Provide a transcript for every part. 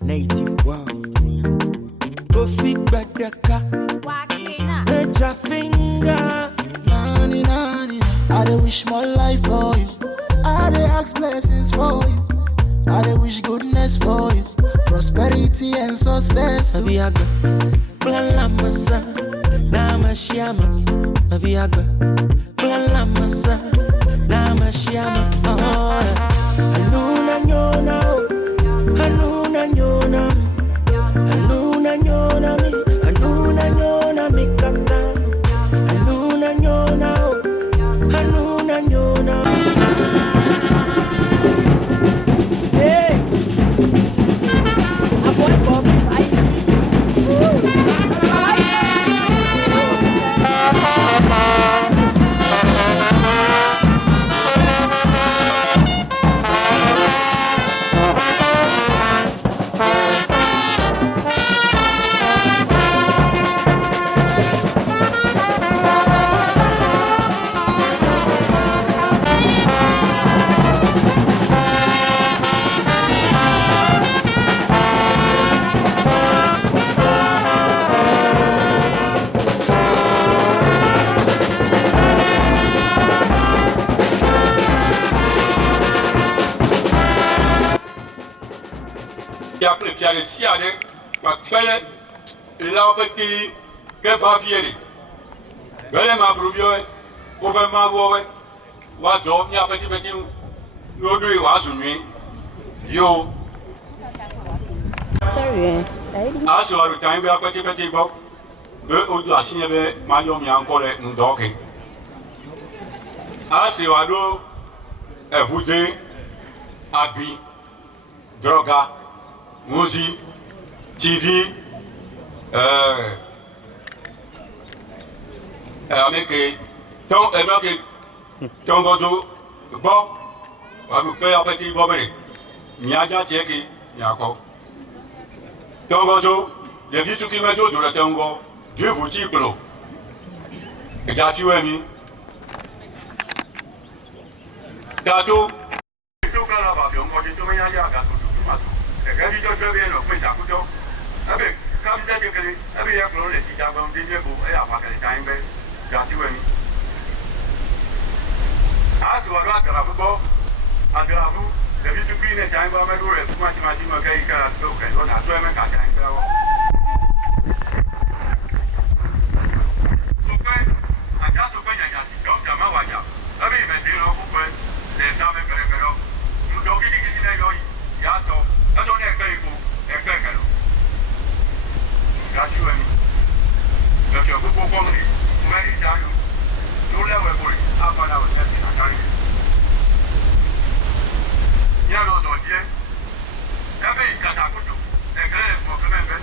Native world. Go fit Adeko. Major finger. Nani, nani. I dey wish more life for you. I dey ask blessings for you. I dey wish goodness for you. Prosperity and success. Abiyaga. Blala masa. Nama shiyama. Abiyaga. Blala masa. Nama shiyama. Anuna nyona. Anuna nyona. Anuna nyona mi. Anuna nyona mi kata. Anuna nyona. Anuna nyona. Hey! A boy Bob, appelé Pierre Siade, ma felle, il a petit, que pas fier. Belle ma brouillon, pour ma voix, wa job, ya petit petit, nous deux, wa soumis, yo. sorry. Ah, sur le temps, il a petit petit bob, le haut de la signe, Marion, il y a encore un docké. Ah, c'est l'eau, et vous deux, habits, droga. Musique, TV, avec ton gozo, bon, on va faire un petit bobé. Niaja tieki, niako. Ton gozo, les vies qui me donnent le tango, Dieu vous dit que l'eau. Et t'as tué mi. T'as tout. Tout cas là-bas, on va dire que tu m'as dit. Every job you know, which I put up. I mean, come to the every year, only see that from the year, I have a time, that you and me. As you are not a football, and the Abu, the little green and time, I do it, much my gay car, so I don't have to make a time. So, I just open your yard, don't come out. I mean, you know, there's something very good. You don't get it in your yard. I don't have very good. Got you and me. Your book only. Many times. No level for it. Half an hour testing. I carry it. Yellow, dear. Every Katakutu. A grand for remember.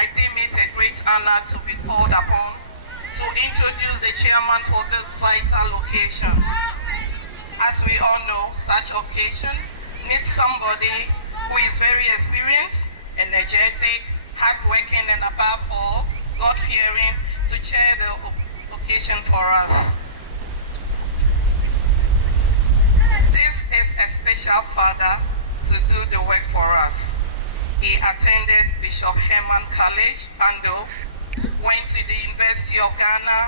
I deem it a great honor to be called upon to introduce the chairman for this vital occasion. As we all know, such occasion needs somebody who is very experienced, energetic, hardworking, and above all, God-fearing to chair the occasion for us. This is a special father to do the work for us. He attended Bishop Herman College, Andos, went to the University of Ghana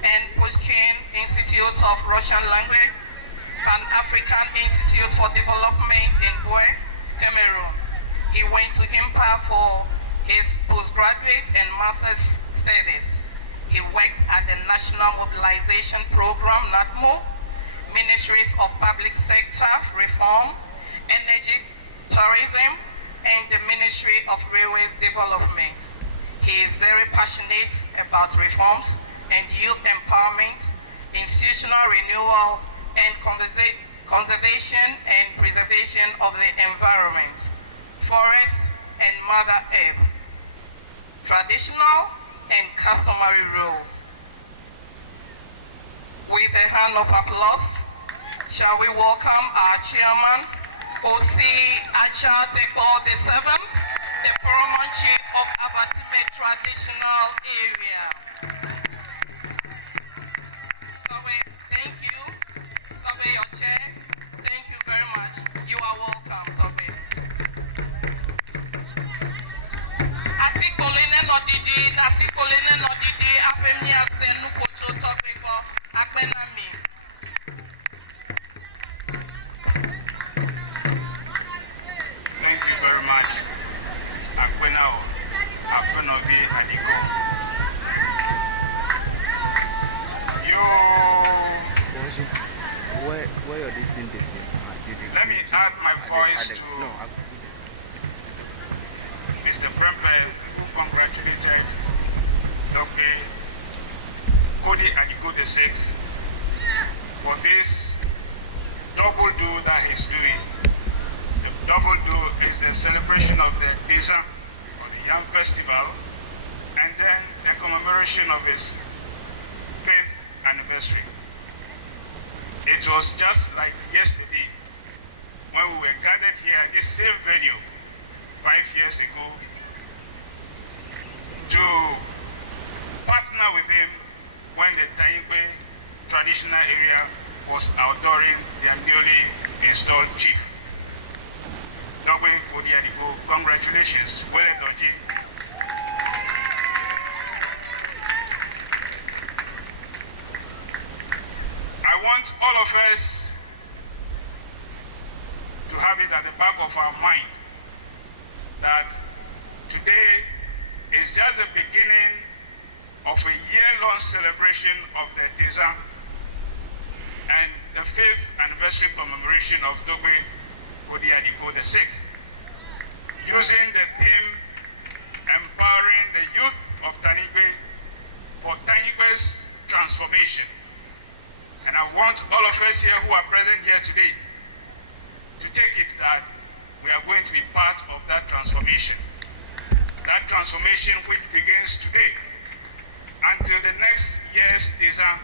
and Pushkin Institute of Russian Language, and African Institute for Development in Bue, Cameroon. He went to IMPA for his postgraduate and master's studies. He worked at the National Mobilization Program, NATMO, Ministries of Public Sector Reform, Energy, Tourism, and the Ministry of Railway Development. He is very passionate about reforms and youth empowerment, institutional renewal, and conservation and preservation of the environment, forest, and Mother Earth, traditional and customary rule. With a hand of applause, shall we welcome our chairman, O.C. Adeko VII, the paramount chief of Abatime traditional area. Torgbe, thank you. Torgbe, your chair. Thank you very much. You are welcome, Torgbe. Asikolene nodidi, apemi asenu kocho Torgbe ko akbenami. Thank you very much. Akpenobi Adeko. Where your distinct Let me add my voice to Mr. Prempe, who congratulated Dr. Kodi Adeko VI for this double do that he's doing. The double do is the celebration of the Deja, or the Young Festival, and then the commemoration of his 5th anniversary. It was just like yesterday when we were gathered here at this same venue 5 years ago to partner with him when the Tanyigbe traditional area was outdooring their newly installed chief. Torgbe Kodi Adeko, congratulations. Well done, Chief. I want all of us to have it at the back of our mind that today is just the beginning of a year-long celebration of the Deja and the 5th anniversary commemoration of Torgbe Kodi Adeko VI, using the theme empowering the youth of Tanyigbe for Tanyigbe's transformation. And I want all of us here who are present here today to take it that we are going to be part of that transformation. That transformation which begins today. Until the next year's Deja,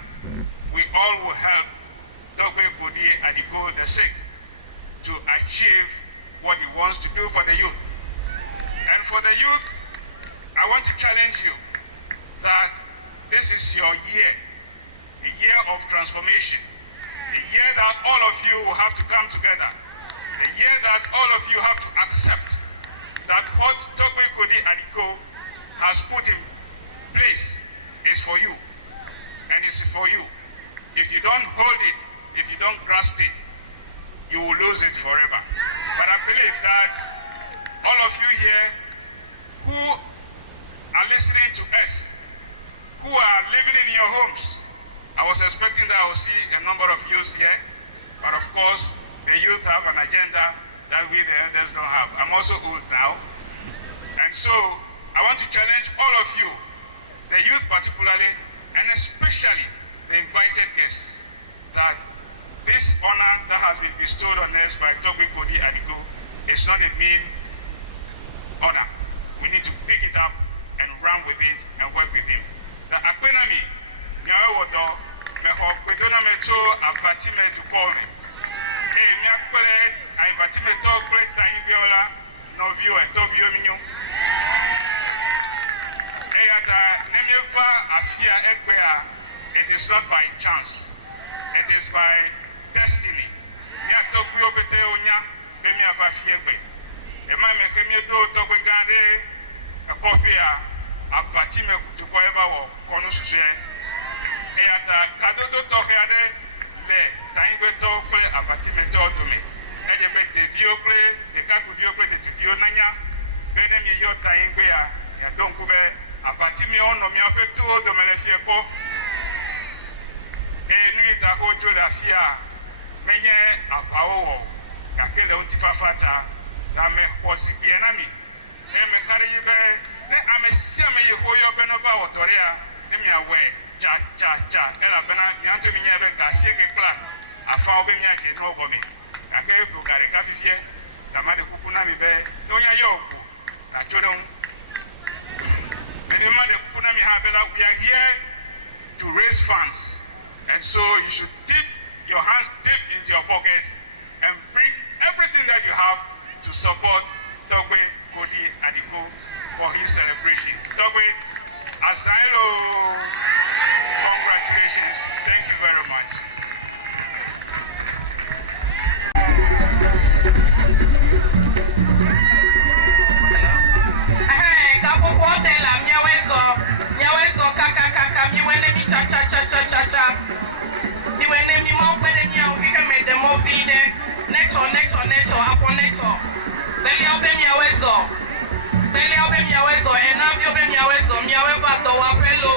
we all will help Torgbe Kodi Adeko VI to achieve what he wants to do for the youth. And for the youth, I want to challenge you that this is your year, a year of transformation, a year that all of you will have to come together, a year that all of you have to accept that what Torgbe Kodi Adeko has put in place is for you, and it's for you. If you don't hold it, if you don't grasp it, you will lose it forever. But I believe that all of you here who are listening to us, who are living in your homes, I was expecting that I will see a number of youths here, but of course, the youth have an agenda that we the elders don't have. I'm also old now, and so I want to challenge all of you, the youth particularly, and especially the invited guests, that this honor that has been bestowed on us by Torgbe Kodi Adeko is not a mean honor. We need to pick it up and run with it and work with him. The Akbenami, Nyawodo, Meho Bedona Meto, Abatime to call me. Myakpele, Abatime Torgbe Tanyigbe, no view and no view minu. It is not by chance, it is by destiny. Abatime ono mi apeto do melefie ko nui ta hojo la fia menye apawo kakele unti fafata that me was Bienami. Me carry you there. I'm a semi you go your Benoba or Toria. Let me away. Ja. Ella Bena, Yanto Minerva, Secret Plan. I found me at the Torgbe. I gave you Caricafia, the Mother Kukunami Bear, no Yoko. I told them. The Mother Kukunami Habela, we are here to raise funds. And so you should dip your hands deep into your pockets and bring everything that you have to support Torgbe Adeko for his celebration. Torgbe, Asilo, congratulations. Thank you very much. Hey, Kapo Potela, Miawezo, Kaka, Miwene, cha. The way name you more better than you, we can make the movie there. Neto, upon Neto. Belly open your wezo, and now you open your wezo, Miawezo, Apello.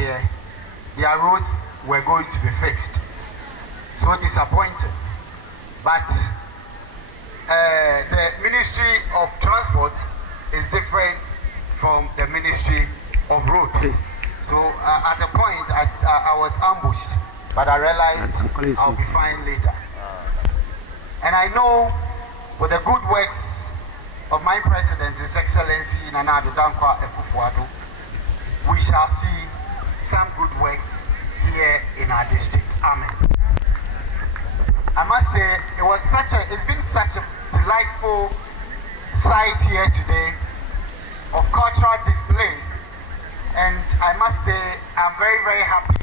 here, their roads were going to be fixed. So disappointed. But the Ministry of Transport is different from the Ministry of Roads. So at a point, I was ambushed, but I realized I'll be fine later. And I know with the good works of my President, His Excellency Nana Addo Dankwa Akufo-Addo, we shall see some good works here in our district. Amen. I must say, it's been such a delightful sight here today of cultural display, and I must say I'm very, very happy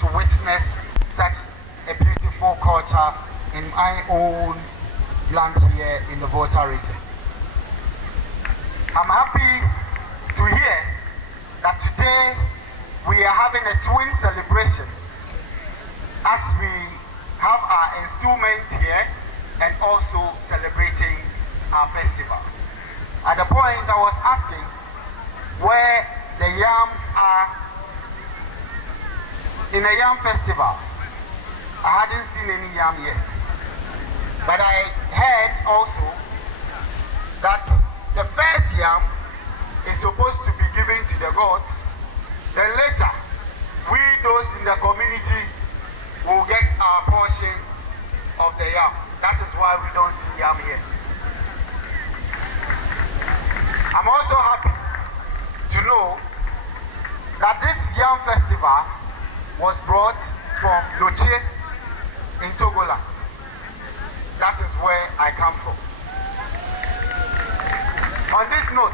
to witness such a beautiful culture in my own land here in the Volta region. I'm happy to hear that today we are having a twin celebration as we have our instrument here and also celebrating our festival. At the point I was asking where the yams are in a yam festival. I hadn't seen any yam yet. But I heard also that the first yam is supposed to be given to the gods. Then later, we those in the community will get our portion of the yam. That is why we don't see yam here. I'm also happy to know that this yam festival was brought from Loche in Togoland. That is where I come from. On this note,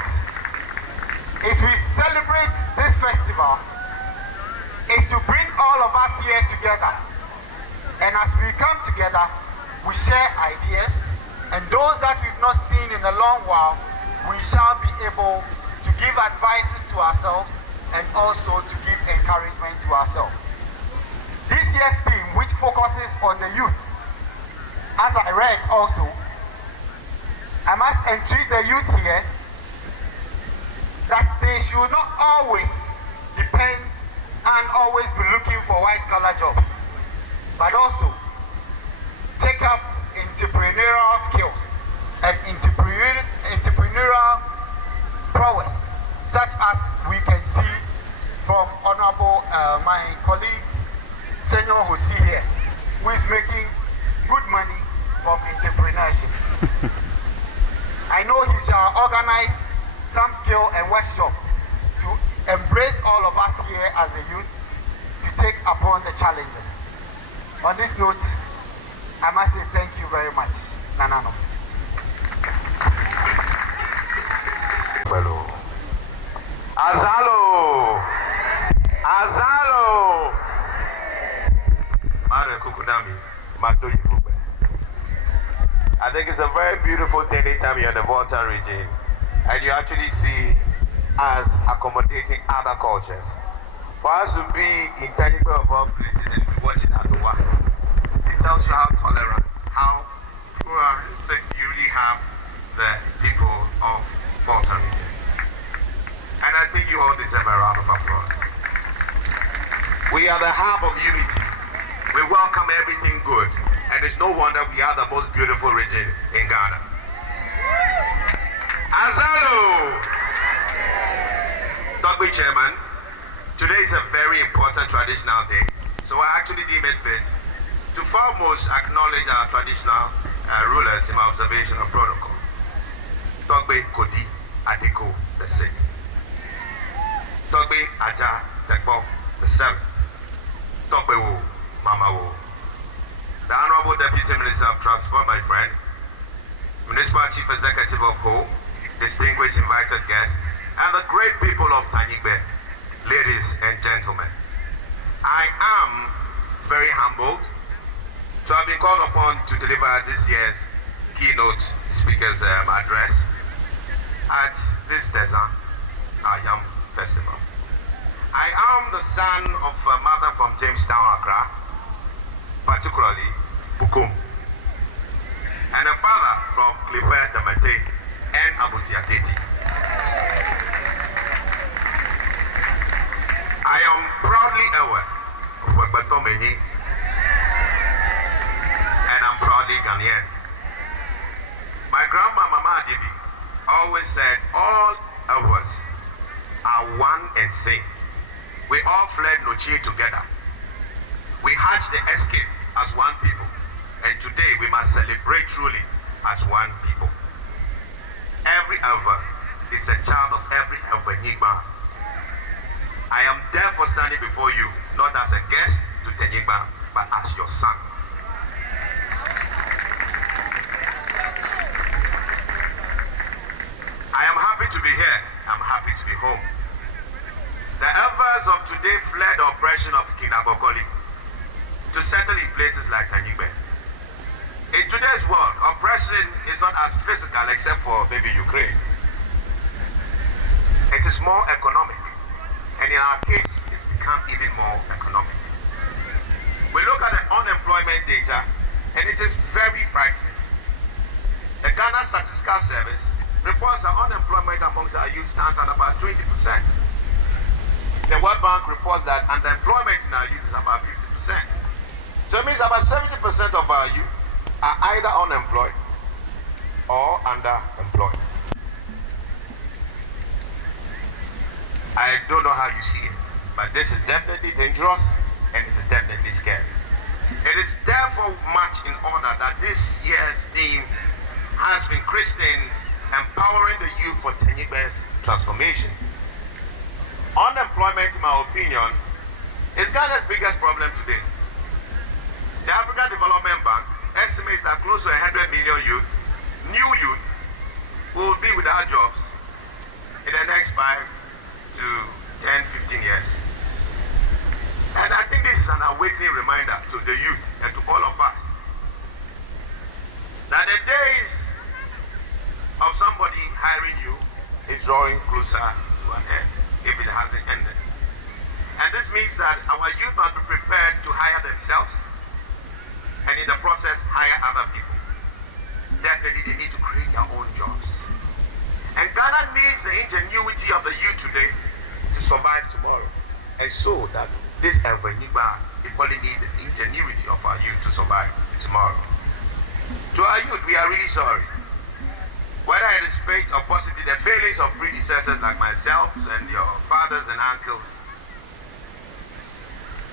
as we celebrate this festival, is to bring all of us here together. And as we come together, we share ideas, and those that we've not seen in a long while, we shall be able to give advices to ourselves and also to give encouragement to ourselves. This year's theme, which focuses on the youth, as I read also, I must entreat the youth here that they should not always depend and always be looking for white-collar jobs, but also take up entrepreneurial skills and entrepreneurial prowess, such as we can see from Honorable my colleague Senor Hosi here, who is making good money from entrepreneurship. I know he shall organize some skill and workshop to embrace all of us here as a youth to take upon the challenges. On this note, I must say thank you very much, Nanano. Azalo! Azalo! Mare Kukunami, Matoyi Bube. I think it's a very beautiful day anytime you're in the Volta region and you actually see us accommodating other cultures. For us to be in Tanyigbe of all places and be watching Adowa, it tells you how tolerant, how pluralistic you really have the people of Volta region. And I think you all deserve a round of applause. We are the hub of unity. We welcome everything good. And it's no wonder we are the most beautiful region in Ghana. Azalo! Torgbe Chairman, today is a very important traditional day. So I actually deem it fit to foremost acknowledge our traditional rulers in my observation of protocol. Torgbe Kodi Adeko the 6th. Torgbe Aja Tekpo the 7th. Torgbe Wo Mama Wo. The Honorable Deputy Minister of Transport, my friend, Municipal Chief Executive of Ho, distinguished invited guests, and the great people of Tanyigbe, ladies and gentlemen. I am very humbled to have been called upon to deliver this year's keynote speaker's address at this desert, Yam Festival. I am the son of a mother from Jamestown, Accra, particularly Bukum, and a father from Clifford, Damate, and Abutiateti. I am proud sang and sing. We all fled Noche together. We hatched the escape as one people, and today we must celebrate truly as one people. Every Ever is a child of every Tanyigbe. I am therefore standing before you, not as a guest to Tanyigbe, but as your son. I am happy to be here. I'm happy to be home. The Evers of today fled the oppression of King Abokoli to settle in places like Tanyigbe. In today's world, oppression is not as physical except for maybe Ukraine. It is more economic. And in our case, it's become even more economic. We look at the unemployment data, and it is very frightening. The Ghana Statistical Service reports that unemployment amongst our youth stands at about 20%. The World Bank reports that underemployment in our youth is about 50%. So it means about 70% of our youth are either unemployed or underemployed. I don't know how you see it, but this is definitely dangerous and it is definitely scary. It is therefore much in order that this year's theme has been christened Empowering the Youth for Tanyigbe's Transformation. Unemployment, in my opinion, is Ghana's biggest problem today. The African Development Bank estimates that close to 100 million youth, new youth, will be without jobs in the next 5 to 10, 15 years. And I think this is an awakening reminder to the youth and to all of us that the days of somebody hiring you is drawing closer to an end, if it hasn't ended. And this means that our youth must be prepared to hire themselves and in the process hire other people. Definitely they need to create their own jobs. And Ghana needs the ingenuity of the youth today to survive tomorrow. And so that this Tanyigbe equally needs the ingenuity of our youth to survive tomorrow. To our youth, we are really sorry. Whether it is fate or possibly the failings of predecessors like myself and your fathers and uncles,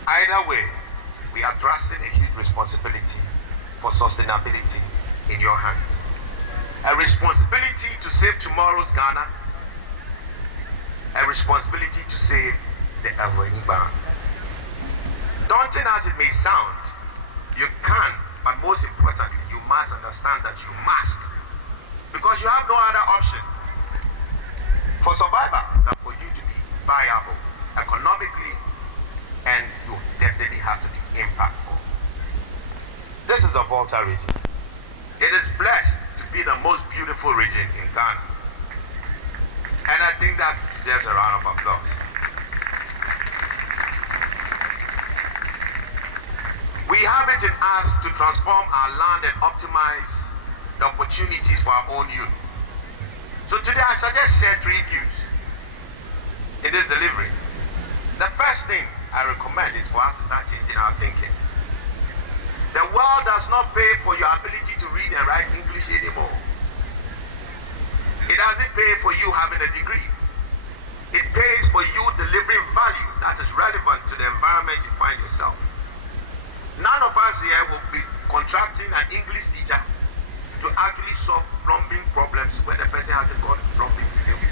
either way, we are trusting a huge responsibility for sustainability in your hands. A responsibility to save tomorrow's Ghana, a responsibility to save the Tanyigbe. Daunting as it may sound, you can, but most importantly, you must understand that you must. Because you have no other option for survival than for you to be viable economically, and you definitely have to be impactful. This is the Volta region. It is blessed to be the most beautiful region in Ghana. And I think that deserves a round of applause. We have it in us to transform our land and optimize the opportunities for our own youth. So today I suggest share 3 views in this delivery. The first thing I recommend is for us to start changing our thinking. The world does not pay for your ability to read and write English anymore. It doesn't pay for you having a degree. It pays for you delivering value that is relevant to the environment you find yourself. None of us here will be contracting an English teacher to actually solve plumbing problems when the person hasn't got plumbing skills.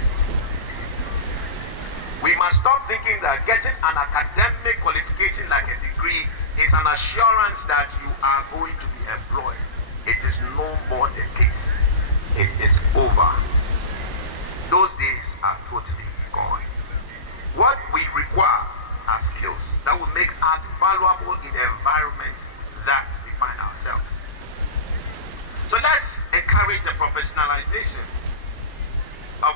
We must stop thinking that getting an academic qualification like a degree is an assurance that you are going to be employed. It is no more the case. It is over. Those days are totally gone. What we require are skills that will make us valuable in the environment that we find ourselves. So let's encourage the professionalization of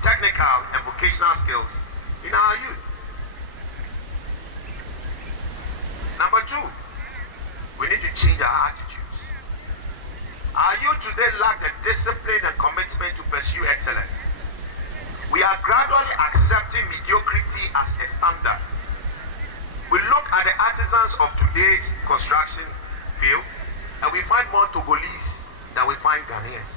technical and vocational skills in our youth. Number 2, we need to change our attitudes. Our youth today lack the discipline and commitment to pursue excellence. We are gradually accepting mediocrity as a standard. We look at the artisans of today's construction field and we find more Togolese than we find Ghanaians.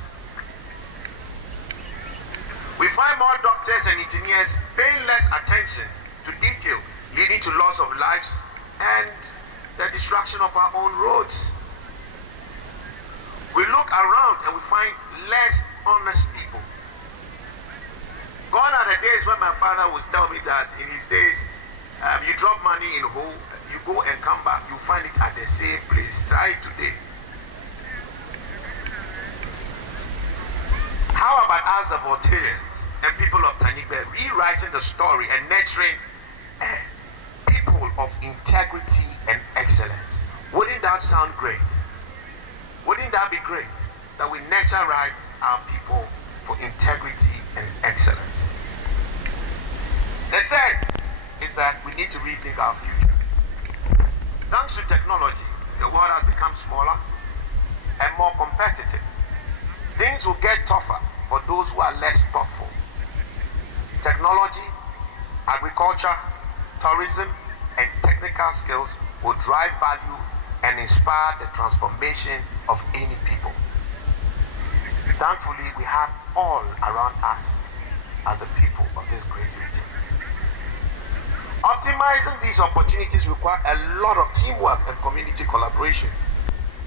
We find more doctors and engineers paying less attention to detail, leading to loss of lives and the destruction of our own roads. We look around and we find less honest people. Gone are the days when my father would tell me that in his days, you drop money in hole, you go and come back, you find it at the same place. Try it today. How about us, the Voltarians and people of Tanyigbe, rewriting the story and nurturing people of integrity and excellence? Wouldn't that sound great? Wouldn't that be great? That we nurture right our people for integrity and excellence. The third is that we need to rethink our future. Thanks to technology, the world has become smaller and more competitive. Things will get tougher for those who are less thoughtful. Technology, agriculture, tourism, and technical skills will drive value and inspire the transformation of any people. Thankfully, we have all around us as the people of this great region. Optimizing these opportunities require a lot of teamwork and community collaboration.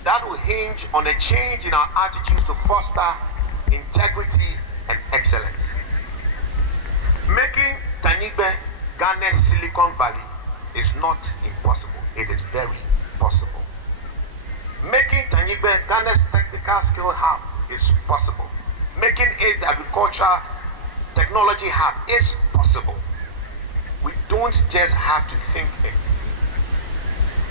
That will hinge on a change in our attitudes to foster integrity and excellence. Making Tanyigbe Ghana's Silicon Valley is not impossible. It is very possible. Making Tanyigbe Ghana's technical skill hub is possible. Making it the agriculture technology hub is possible. We don't just have to think it,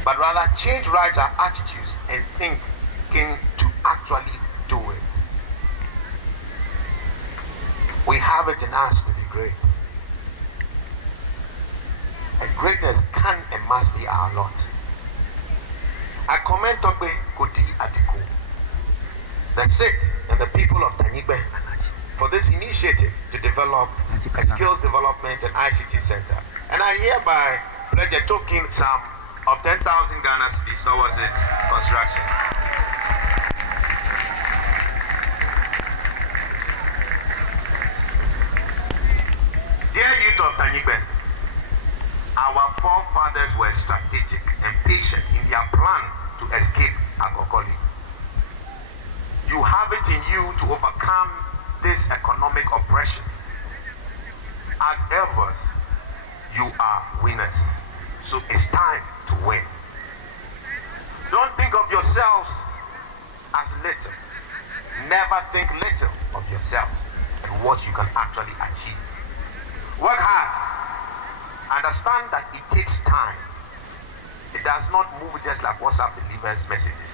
but rather change right our attitudes and thinking to actually do it. We have it in us to be great. And greatness can and must be our lot. I commend Torgbe Adeko, the sick and the people of Tanyigbe for this initiative to develop a skills development and ICT center. And I hereby pledge a token sum of 10,000 Ghana cedis towards its construction. Dear youth of Tanyigbe, our forefathers were strategic and patient in their plan to escape Agokoli. You have it in you to overcome this economic oppression. As ever, you are winners. So it's time to win. Don't think of yourselves as little. Never think little of yourselves and what you can actually achieve. Work hard. Understand that it takes time. It does not move just like WhatsApp delivers messages.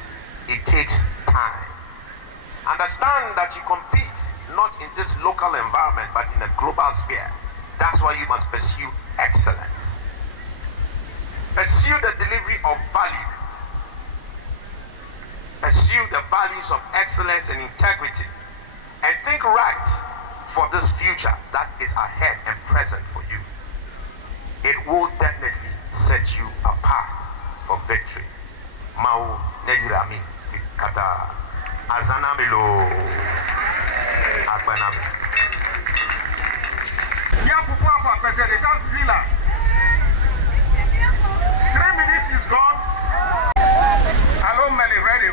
It takes time. Understand that you compete not in this local environment but in a global sphere. That's why you must pursue excellence. Pursue the delivery of value. Pursue the values of excellence and integrity. And think right for this future that is ahead and present for you. It will definitely set you apart for victory. Mau Nejirami Kata Azanamilo Agbanami. President, 3 minutes is gone. Hello, Melly, ready?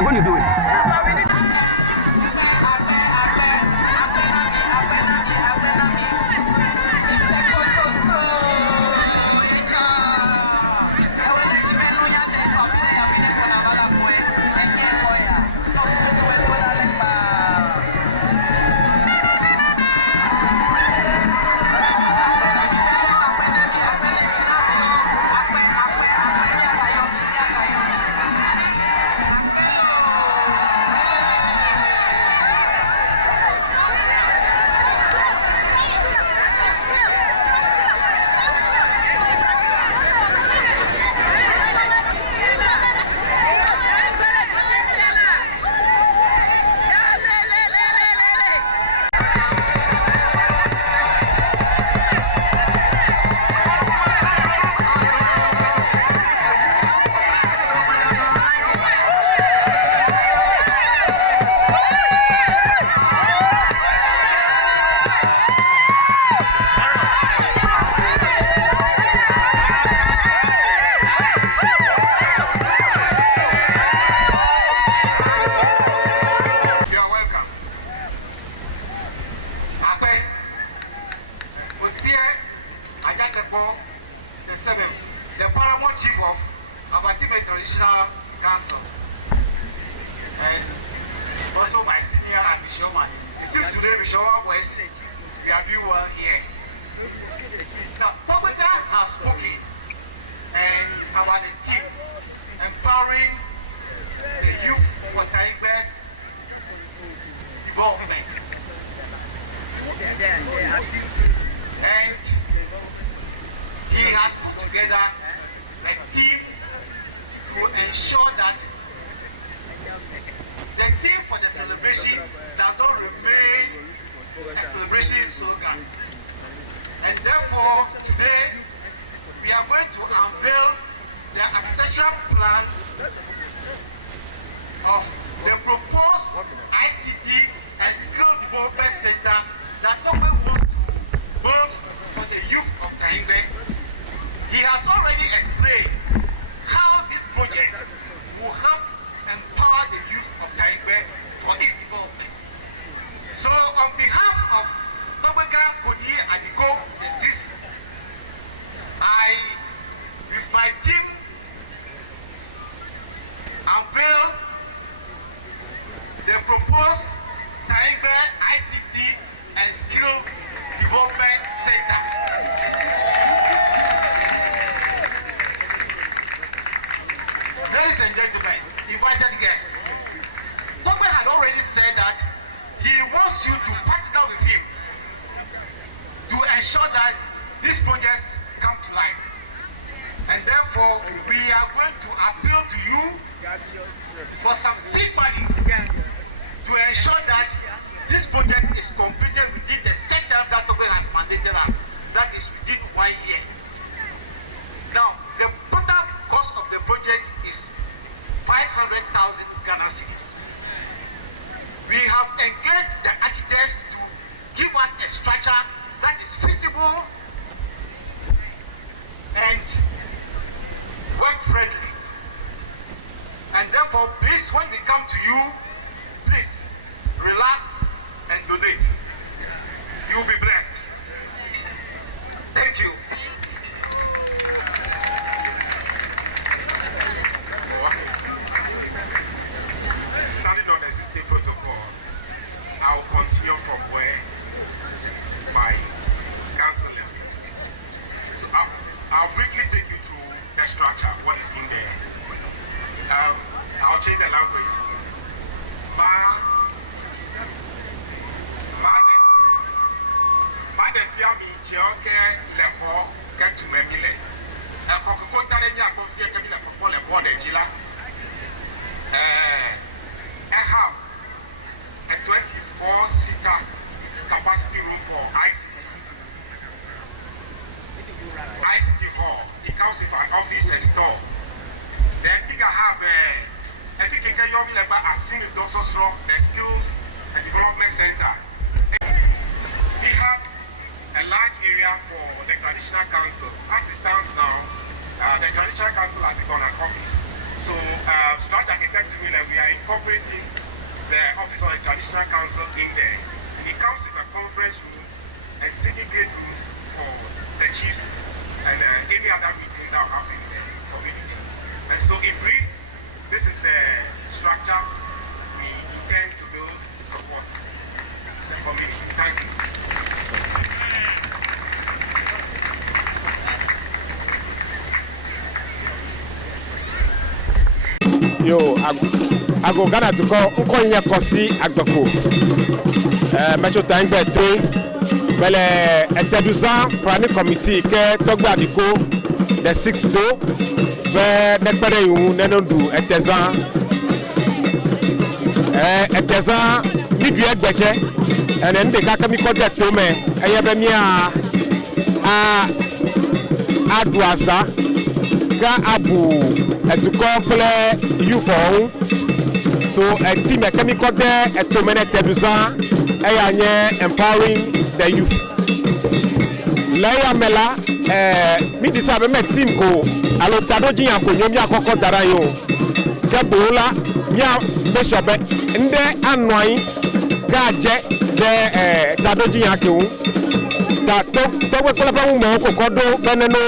You're going to do it. today we shall always say, we have you here. Now, Torgbe has spoken and about the team empowering the youth for Tanyigbe's development. And he has put together a team to ensure that the theme for the celebration does not remain a celebration slogan. And therefore, today, we are going to unveil the architectural plan of the proposed ICT and skill development center that Torgbe wants to build for the youth of Tanyigbe. He has already explained how this project will help empower the youth of Tanyigbe for its development. So on behalf of Torgbe Adeko, I, with my team, unveil the proposed Tanyigbe ICT and Skill Development Center. Ladies and gentlemen, invited guests, Torgbe had already said that he wants you to partner with him to ensure that these projects come to life. And therefore, we are going to appeal to you for some seed money to ensure that this project is completed within the set time that Torgbe has mandated us. That is within 1 year. Now, the total cost of the project is 500,000 Ghana cedis. We have engaged the architects to give us a structure that is feasible and work-friendly. And therefore, please, when we come to you, please relax and donate. You will be blessed. Thank you. Starting on the existing protocol, I will continue from where my council left. So I'll briefly take you through the structure, what is in there. I'll change the language. I have a 24-seater capacity room for ICT. ICT hall. It comes with an office and store. Then I think I have I think you can assume it also strong the skills and development center. We have a large area for the traditional council. As it stands now, the traditional council has become an office. So, structure architecture, we are incorporating the office of the traditional council in there. It comes with a conference room and sitting gate rooms for the chiefs and any other meeting that will happen in the community. And so, in brief, this is the structure we intend to build to support the community. Thank you. Yo, I go Ghana to call Nkonya Kosi Adeko. Metro Tanyigbe 3. Well, Eteduza Planning Committee ke Torgbe Adeko the 6th do. Where the pere you nenondu Eteza. Eteza bidu egbeche. And then the kakami kode tome. Eyebemia Adwaza. Ga abu etuko play you for so a team a chemical there at 2 minutes tebuza empowering the youth Leia Mela me decide me team ko alotado jin akonyo mi akoko dara yo ke bola ya bishop nde anoyin ga je de tado jin akewu ta to we kola fa mo ko kodo beneno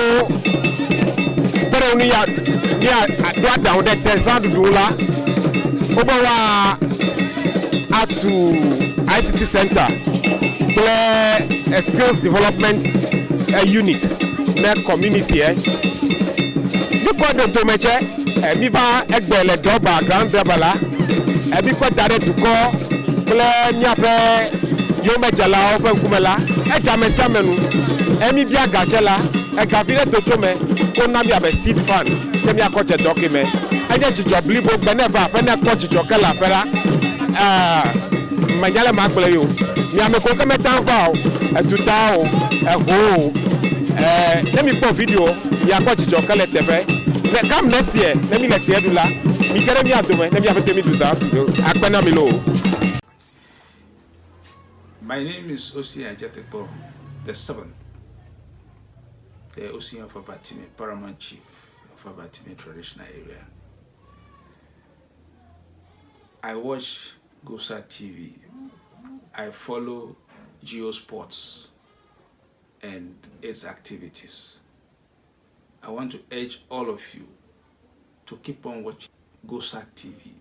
ya do down the sound do la obawa atu ICT center play a skills development unit na community because to meche mi va egbele doba grand debala e bi ko dare to ko play nyape yo mejala o pe kumela e jame samenu e mi bia gachela e gavile to chome ko na bia be seed fan te mi akoche document e je jijo blibo beneva pe na ko jijo kala pera majale makple yo mi ame ko ke metan va o etuta o ho let me put video ya ko jijo kala tefe come next year let me let edula mi kere mi adome let me afete mi do ça akpena mi lo. My name is Adeko, the 7th, the Osi of Abatime, Paramount Chief of Abatime Traditional Area. I watch Gosa TV. I follow Geosports and its activities. I want to urge all of you to keep on watching Gosa TV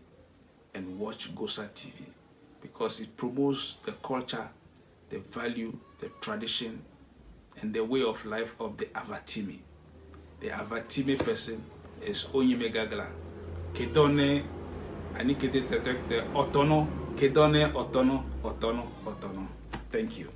and watch Gosa TV because it promotes the culture, the value, the tradition, and the way of life of the Abatime. The Abatime person is Onyimegagla. Kedone, anikete tetekte otono, kedone otono. Thank you.